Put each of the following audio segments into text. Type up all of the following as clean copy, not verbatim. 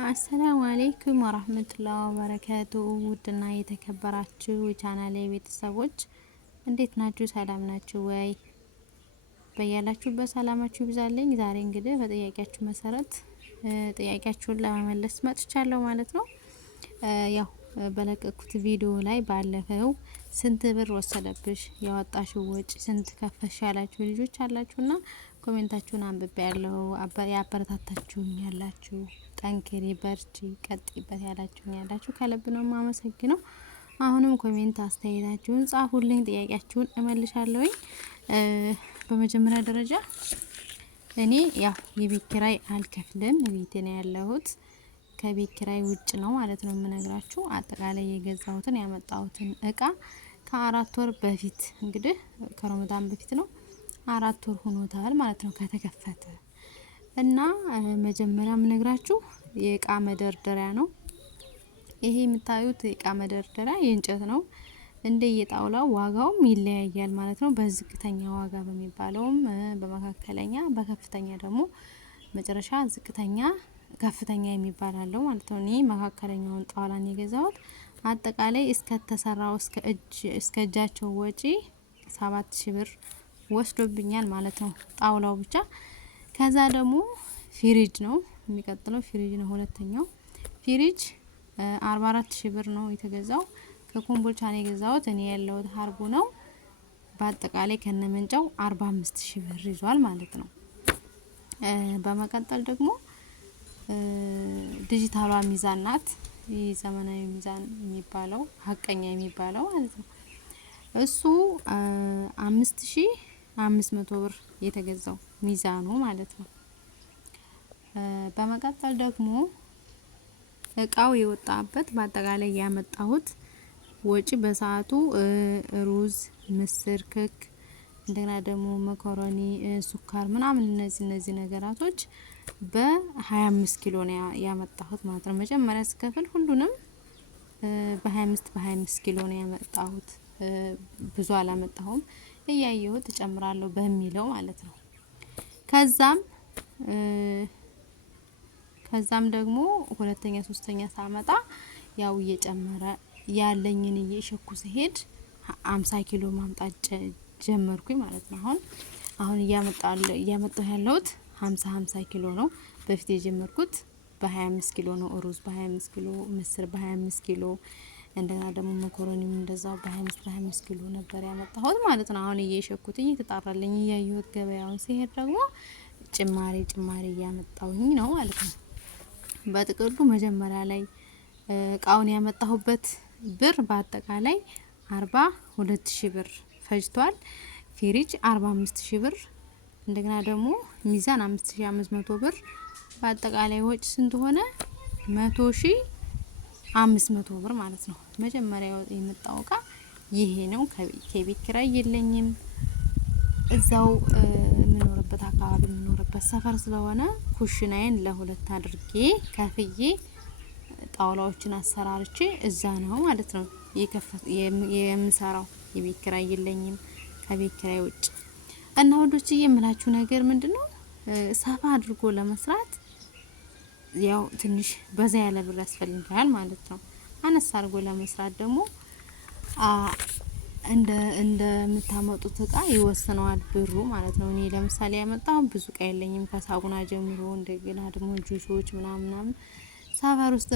አሰላሙ አለይኩም ወራህመቱላሂ ወበረካቱ። ውድና የተከበራችሁ ቻናሌ ቤተሰቦች እንዴት ናችሁ? ሰላም ናችሁ ወይ? በያላችሁበት ሰላማችሁ ይብዛልኝ። ዛሬ እንግዲህ በጥያቄያችሁ መሰረት ጥያቄያችሁን ለመመለስ መጥቻለሁ ማለት ነው። ያው በለቀኩት ቪዲዮ ላይ ባለፈው ስንት ብር ወሰደብሽ ያወጣሽው ወጪ ስንት ከፈሽ ያላችሁ ልጆች አላችሁና ኮሜንታችሁን አንብቤ ያለው ያበረታታችሁኝ ያላችሁ ጠንክሪ በርቺ ቀጥይበት ያላችሁኝ ያላችሁ ከልብ ነው የማመሰግነው። አሁንም ኮሜንት አስተያየታችሁን ጻፉልኝ፣ ጥያቄያችሁን እመልሳለሁኝ። በመጀመሪያ ደረጃ እኔ ያው የቤት ኪራይ አልከፍልም፣ ቤቴ ነው ያለሁት። ከቤት ኪራይ ውጭ ነው ማለት ነው የምነግራችሁ። አጠቃላይ የገዛሁትን ያመጣሁትን እቃ ከ4 ወር በፊት እንግዲህ ከረመዳን በፊት ነው 4 ወር ሆኖታል ማለት ነው ከተከፈተ። እና መጀመሪያ የምነግራችሁ የእቃ መደርደሪያ ነው። ይሄ የምታዩት የእቃ መደርደሪያ የእንጨት ነው። እንደ የጣውላው ዋጋውም ይለያያል ማለት ነው። በዝቅተኛ ዋጋ በሚባለውም በመካከለኛ በከፍተኛ ደግሞ መጨረሻ ዝቅተኛ ከፍተኛ የሚባል አለው ማለት ነው። እኔ መካከለኛውን ጣውላን የገዛሁት አጠቃላይ እስከተሰራው እስከ እጃቸው ወጪ 7000 ብር ወስዶብኛል ማለት ነው ጣውላው ብቻ። ከዛ ደግሞ ፍሪጅ ነው የሚቀጥለው፣ ፍሪጅ ነው ሁለተኛው። ፍሪጅ 44000 ብር ነው የተገዛው። ከኮምቦልቻ ነው የገዛሁት። እኔ ያለሁት ሀርቡ ነው። በአጠቃላይ ከነመንጫው 45000 ብር ይዟል ማለት ነው። በመቀጠል ደግሞ ዲጂታሏ ሚዛን ናት። ዘመናዊ ሚዛን የሚባለው ሀቀኛ የሚባለው ማለት ነው። እሱ 5500 ብር የተገዛው ሚዛኑ ማለት ነው። በመቀጠል ደግሞ እቃው የወጣበት በአጠቃላይ ያመጣሁት ወጪ በሰዓቱ ሩዝ፣ ምስር፣ ክክ እንደገና ደግሞ መኮሮኒ፣ ሱካር ምናምን እነዚህ ነገራቶች በ25 ኪሎ ነው ያመጣሁት ማለት ነው። መጀመሪያ ስከፍል ሁሉንም በ25 ኪሎ ነው ያመጣሁት። ብዙ አላመጣሁም፣ እያየሁት እጨምራለሁ በሚለው ማለት ነው። ከዛም ደግሞ ሁለተኛ ሶስተኛ ሳመጣ ያው እየጨመረ ያለኝን እየሸኩ ሲሄድ 50 ኪሎ ማምጣት ጀመርኩኝ ማለት ነው። አሁን እያመጣሁ ያለሁት 50 ኪሎ ነው። በፊት የጀመርኩት በ25 ኪሎ ነው። ሩዝ በ25 ኪሎ፣ ምስር በ25 ኪሎ እንደና ደግሞ መኮሮኒም እንደዛው በ25 ኪሎ ነበር ያመጣሁት ማለት ነው። አሁን እየሸኩት እየተጣራልኝ እያየሁት ገበያውን ሲሄድ ደግሞ ጭማሪ እያመጣሁኝ ነው ማለት ነው። በጥቅሉ መጀመሪያ ላይ እቃውን ያመጣሁበት ብር በአጠቃላይ 42000 ብር ፈጅቷል። ፍሪጅ 45000 ብር፣ እንደገና ደግሞ ሚዛን 5500 ብር። በአጠቃላይ ወጪ ስንት ሆነ? 100500 ብር ማለት ነው። መጀመሪያ የመጣው እቃ ይሄ ነው። ከቤት ኪራይ የለኝም። እዛው የምኖርበት አካባቢ የምኖርበት ሰፈር ስለሆነ ኩሽናዬን ለሁለት አድርጌ ከፍዬ ጣውላዎችን አሰራርቼ እዛ ነው ማለት ነው የምሰራው። የቤት ኪራይ የለኝም ከቤት ኪራይ ውጭ። እና ወዶች የምላችሁ ነገር ምንድነው ሰፋ አድርጎ ለመስራት ያው ትንሽ በዛ ያለ ብር ያስፈልጋል ማለት ነው። አነስ አድርጎ ለመስራት ደግሞ እንደ የምታመጡት እቃ ይወስነዋል ብሩ ማለት ነው። እኔ ለምሳሌ ያመጣው ብዙ እቃ የለኝም፣ ከሳቡና ጀምሮ እንደገና ደግሞ ጁሶች ምናምን ሰፈር ውስጥ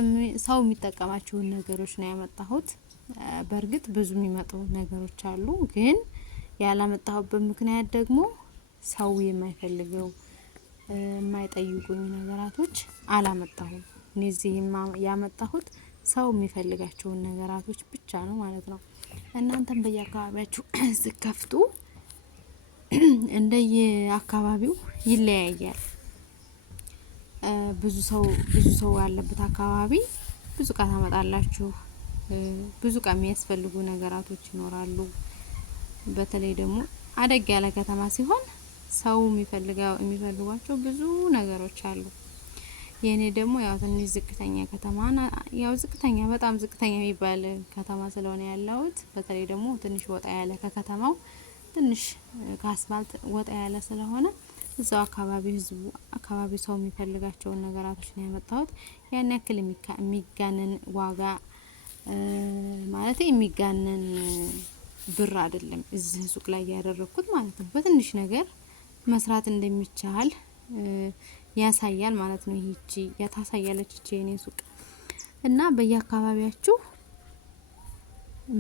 ሰው የሚጠቀማቸውን ነገሮች ነው ያመጣሁት። በእርግጥ ብዙ የሚመጡ ነገሮች አሉ፣ ግን ያላመጣሁበት ምክንያት ደግሞ ሰው የማይፈልገው የማይጠይቁኝ ነገራቶች አላመጣሁም። እነዚህ ያመጣሁት ሰው የሚፈልጋቸውን ነገራቶች ብቻ ነው ማለት ነው። እናንተም በየአካባቢያችሁ ዝከፍቱ እንደየ አካባቢው ይለያያል። ብዙ ሰው ያለበት አካባቢ ብዙ እቃ ታመጣላችሁ። ብዙ እቃ የሚያስፈልጉ ነገራቶች ይኖራሉ። በተለይ ደግሞ አደግ ያለ ከተማ ሲሆን ሰው የሚፈልጓቸው ብዙ ነገሮች አሉ። የኔ ደግሞ ያው ትንሽ ዝቅተኛ ከተማ ያው ዝቅተኛ በጣም ዝቅተኛ የሚባል ከተማ ስለሆነ ያለሁት፣ በተለይ ደግሞ ትንሽ ወጣ ያለ ከከተማው ትንሽ ከአስፋልት ወጣ ያለ ስለሆነ እዛው ህዝቡ አካባቢ ሰው የሚፈልጋቸውን ነገራቶች ነው ያመጣሁት። ያን ያክል የሚጋነን ዋጋ ማለት የሚጋነን ብር አይደለም እዚህ ሱቅ ላይ ያደረኩት ማለት ነው። በትንሽ ነገር መስራት እንደሚቻል ያሳያል ማለት ነው። ይቺ ያታሳያለች እቺ የኔ ሱቅ እና በየአካባቢያችሁ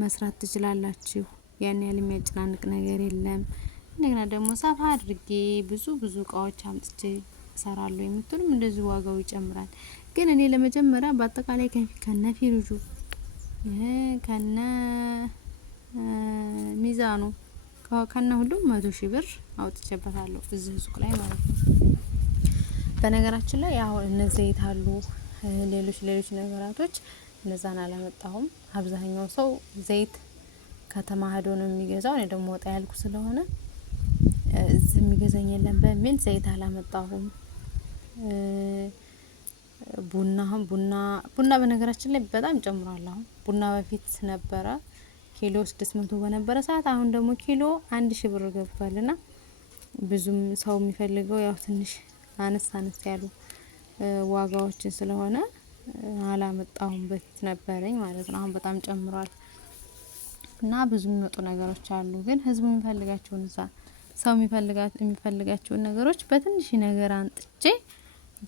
መስራት ትችላላችሁ። ያን ያህል የሚያጨናንቅ ነገር የለም። እንደገና ደግሞ ሰፋ አድርጌ ብዙ እቃዎች አምጥቼ እሰራለሁ የምትሉም እንደዚህ ዋጋው ይጨምራል። ግን እኔ ለመጀመሪያ በአጠቃላይ ከነ ፊሩጁ ከነ ሚዛኑ ከነ ሁሉም 100,000 ብር አውጥቼበታለሁ እዚህ ሱቅ ላይ ማለት ነው። በነገራችን ላይ ያው እነዚህ ይታሉ ሌሎች ነገራቶች እነዛን አላመጣሁም። አብዛኛው ሰው ዘይት ከተማ ሄዶ ነው የሚገዛው። እኔ ደግሞ ወጣ ያልኩ ስለሆነ እዚህ የሚገዛኝ የለም በሚል ዘይት አላመጣሁም። ቡና በነገራችን ላይ በጣም ጨምሯል። አሁን ቡና በፊት ነበረ ኪሎ 600 በነበረ ሰዓት አሁን ደግሞ ኪሎ 1000 ብር ገብቷልና ብዙም ሰው የሚፈልገው ያው ትንሽ አነስ ያሉ ዋጋዎችን ስለሆነ አላመጣሁም። በፊት ነበረኝ ማለት ነው። አሁን በጣም ጨምሯል እና ብዙ የሚወጡ ነገሮች አሉ። ግን ህዝቡ የሚፈልጋቸውን ሰው የሚፈልጋቸውን ነገሮች በትንሽ ነገር አንጥቼ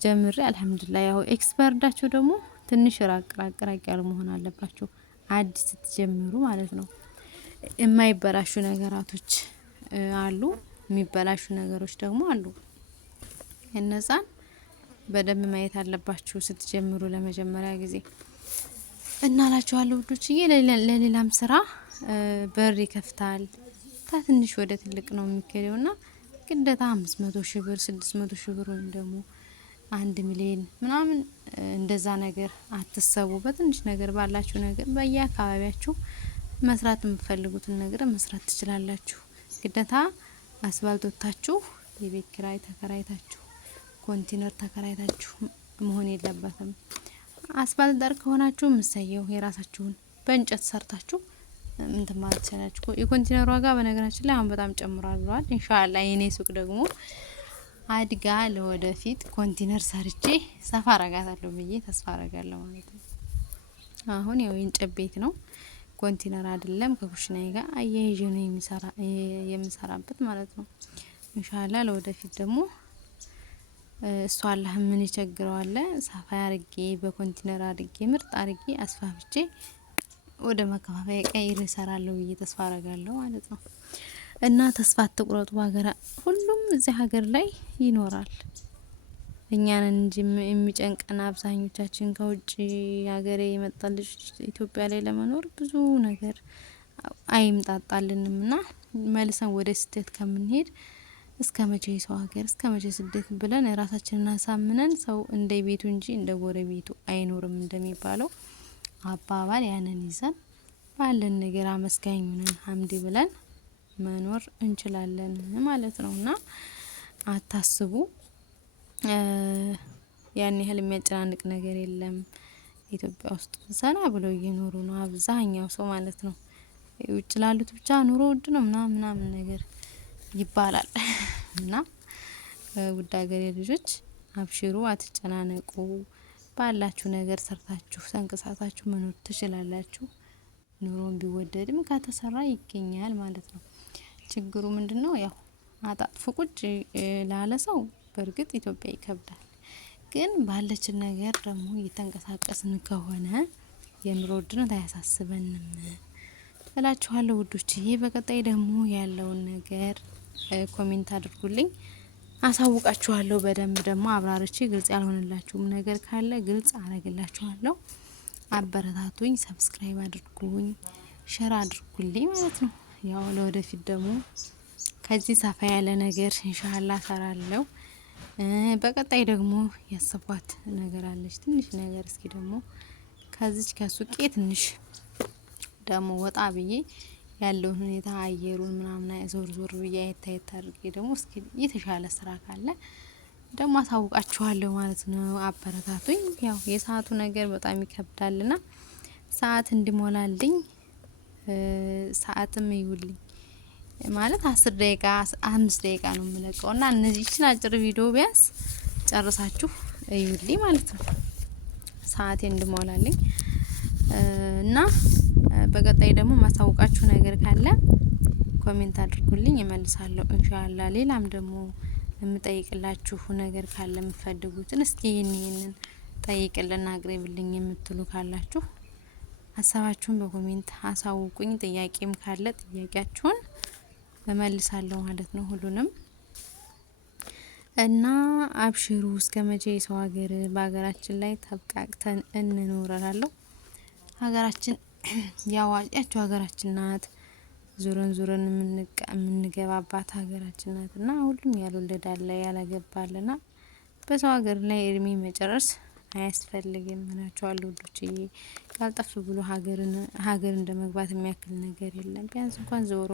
ጀምሬ አልሐምዱሊላህ። ያው ኤክስፐርዳቸው ደግሞ ትንሽ ራቅ ያሉ መሆን አለባቸው አዲስ ስትጀምሩ ማለት ነው። የማይበላሹ ነገራቶች አሉ፣ የሚበላሹ ነገሮች ደግሞ አሉ። እነዛን በደንብ ማየት አለባችሁ ስትጀምሩ ለመጀመሪያ ጊዜ እና ላችኋለሁ ውዶችዬ። ለሌላም ስራ በር ይከፍታል። ከትንሽ ወደ ትልቅ ነው የሚከደውና ግዴታ 500,000 ብር 600,000 ብር ወይም ደግሞ 1 ሚሊዮን ምናምን እንደዛ ነገር አትሰቡ። በትንሽ ነገር ባላችሁ ነገር በየአካባቢያችሁ መስራት የምትፈልጉትን ነገር መስራት ትችላላችሁ። ግዴታ አስፋልት ወጥታችሁ የቤት ኪራይ ተከራይታችሁ ኮንቲነር ተከራይታችሁ መሆን የለበትም። አስፋልት ዳር ከሆናችሁ ምሰየው የራሳችሁን በእንጨት ሰርታችሁ እንትን ማለት ትችላላችሁ። የኮንቲነር ዋጋ በነገራችን ላይ አሁን በጣም ጨምሯል ብሏል። ኢንሻአላህ የኔ ሱቅ ደግሞ አድጋ ለወደፊት ኮንቲነር ሰርቼ ሰፋ አረጋታለሁ ብዬ ተስፋ አረጋለሁ ማለት ነው። አሁን ያው የእንጨት ቤት ነው፣ ኮንቲነር አይደለም። ከኩሽናዬ ጋር አያይዤ ነው የምሰራበት ማለት ነው። ኢንሻአላህ ለወደፊት ደግሞ እሷ አላህ ምን ይቸግረዋል ሰፋ አርጌ በኮንቲነር አርጌ ምርጥ አርጌ አስፋፍቼ ወደ መከፋፈያ ቀይሬ እሰራለሁ ብዬ ተስፋ አረጋለሁ ማለት ነው። እና ተስፋ አትቁረጡ። ሁሉም እዚህ ሀገር ላይ ይኖራል። እኛን እንጂ የሚጨንቀን አብዛኞቻችን ከውጭ ሀገር የመጣን ልጆች ኢትዮጵያ ላይ ለመኖር ብዙ ነገር አይምጣጣልንምና መልሰን ወደ ስደት ከምንሄድ እስከ መቼ ሰው ሀገር እስከ መቼ ስደት ብለን ራሳችንን አሳምነን ሰው እንደ ቤቱ እንጂ እንደ ጎረቤቱ አይኖርም እንደሚባለው አባባል ያንን ይዘን ባለን ነገር አመስጋኝ ነን ሀምድ ብለን መኖር እንችላለን ማለት ነውና አታስቡ። ያን ያህል የሚያጨናንቅ ነገር የለም። ኢትዮጵያ ውስጥ ዘና ብለው እየኖሩ ነው አብዛኛው ሰው ማለት ነው። ውጭ ላሉት ብቻ ኑሮ ውድ ነው ምናምን ነገር ይባላል እና ውድ ሀገሬ ልጆች አብሽሩ፣ አትጨናነቁ። ባላችሁ ነገር ሰርታችሁ ተንቀሳቅሳችሁ መኖር ትችላላችሁ። ኑሮን ቢወደድም ከተሰራ ይገኛል ማለት ነው። ችግሩ ምንድነው? ያው አጣጥፎ ቁጭ ላለ ሰው በእርግጥ ኢትዮጵያ ይከብዳል። ግን ባለችን ነገር ደግሞ እየተንቀሳቀስን ከሆነ የኑሮ ውድነት አያሳስበንም እላችኋለሁ ውዶችዬ። በቀጣይ ደግሞ ያለውን ነገር ኮሜንት አድርጉልኝ፣ አሳውቃችኋለሁ። በደንብ ደግሞ አብራርቼ ግልጽ ያልሆነላችሁም ነገር ካለ ግልጽ አረግላችኋለሁ። አበረታቱኝ፣ ሰብስክራይብ አድርጉኝ፣ ሼር አድርጉልኝ ማለት ነው። ያው ለወደፊት ደግሞ ከዚህ ሰፋ ያለ ነገር ኢንሻአላህ ሰራለሁ። በቀጣይ ደግሞ ያሰብኳት ነገር አለች ትንሽ ነገር። እስኪ ደግሞ ከዚች ከሱቄ ትንሽ ደግሞ ወጣ ብዬ ያለውን ሁኔታ አየሩን ምናምን ዞር ብዬ አይታየት አድርጌ ደግሞ እስኪ የተሻለ ስራ ካለ ደግሞ አሳውቃችኋለሁ ማለት ነው። አበረታቱኝ። ያው የሰዓቱ ነገር በጣም ይከብዳልና ሰዓት እንዲሞላልኝ ሰዓትም ይውልኝ ማለት 10 ደቂቃ 5 ደቂቃ ነው የምለቀው እና እነዚህችን አጭር ቪዲዮ ቢያንስ ጨርሳችሁ እዩልኝ ማለት ነው፣ ሰዓቴ እንድሞላልኝ እና በቀጣይ ደግሞ ማሳውቃችሁ ነገር ካለ ኮሜንት አድርጉልኝ እመልሳለሁ ኢንሻአላህ። ሌላም ደግሞ የምጠይቅላችሁ ነገር ካለ የምትፈልጉትን እስኪ ይሄንን ጠይቅልና አቅርብልኝ የምትሉ ካላችሁ ሀሳባችሁን በኮሜንት አሳውቁኝ። ጥያቄም ካለ ጥያቄያችሁን እመልሳለሁ ማለት ነው ሁሉንም እና አብሽሩ። እስከመቼ የሰው ሀገር በሀገራችን ላይ ተብቃቅተን እንኖራለን? ሀገራችን ያዋቂያቸው ሀገራችን ናት። ዙረን ዙረን የምንገባባት ሀገራችን ናትና ሁሉም ያልወለደ አለ ያላገባ አለና በሰው ሀገር ላይ እድሜ መጨረስ አያስፈልግም እላችኋለሁ ውዶችዬ። ካልጠፍ ብሎ ሀገር እንደመግባት የሚያክል ነገር የለም። ቢያንስ እንኳን ዞሮ